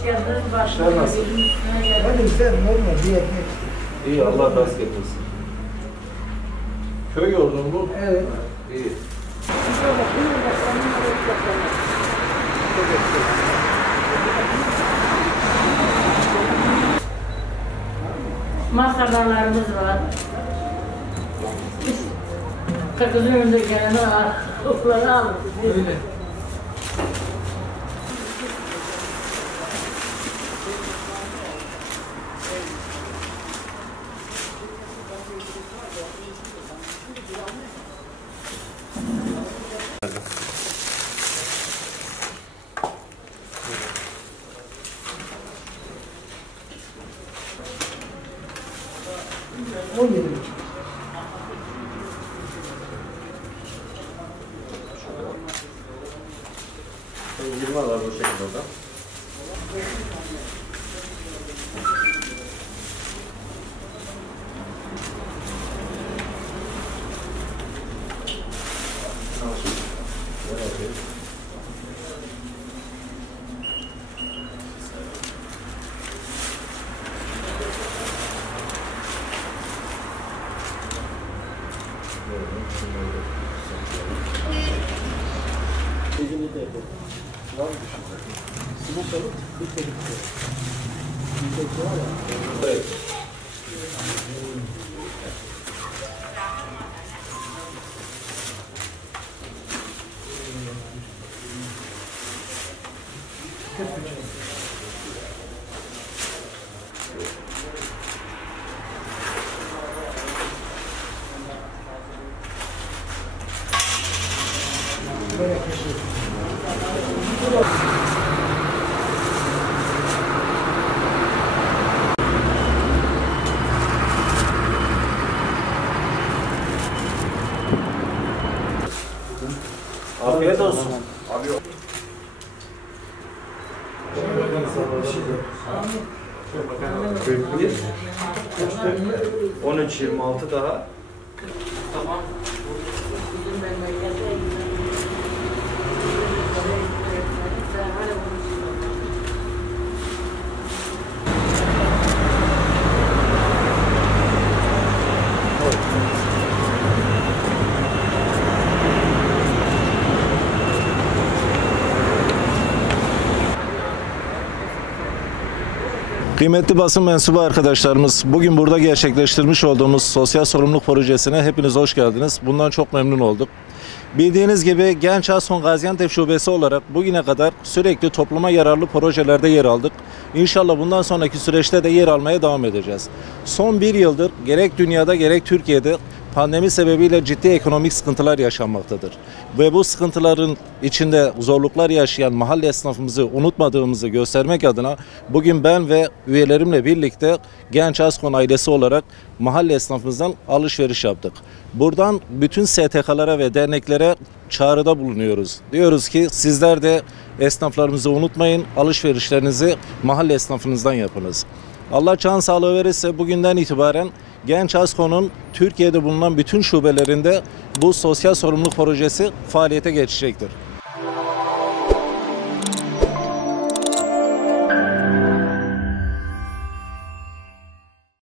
Hoş geldiniz. Sen nasılsın? Hadi sen normal bir ekmek. İyi, Allah rast getirsin. Köy yoğurdu mu? Evet. İyi. Makarnalarımız var. Biz kakızın önünde gelene okları alırız. Öyle. O yedim. Yirmi var bu şekilde orada. Evet. Afiyet olsun. Abi yok. 41 13 26 daha. Tamam. Bizim memlekette Kıymetli basın mensubu arkadaşlarımız, bugün burada gerçekleştirmiş olduğumuz sosyal sorumluluk projesine hepiniz hoş geldiniz. Bundan çok memnun olduk. Bildiğiniz gibi Genç Askon Gaziantep Şubesi olarak bugüne kadar sürekli topluma yararlı projelerde yer aldık. İnşallah bundan sonraki süreçte de yer almaya devam edeceğiz. Son bir yıldır gerek dünyada gerek Türkiye'de pandemi sebebiyle ciddi ekonomik sıkıntılar yaşanmaktadır. Ve bu sıkıntıların içinde zorluklar yaşayan mahalle esnafımızı unutmadığımızı göstermek adına bugün ben ve üyelerimle birlikte Genç Askon ailesi olarak mahalle esnafımızdan alışveriş yaptık. Buradan bütün STK'lara ve derneklere çağrıda bulunuyoruz. Diyoruz ki sizler de esnaflarımızı unutmayın, alışverişlerinizi mahalle esnafınızdan yapınız. Allah can sağlığı verirse bugünden itibaren Genç Askon'un Türkiye'de bulunan bütün şubelerinde bu sosyal sorumluluk projesi faaliyete geçecektir.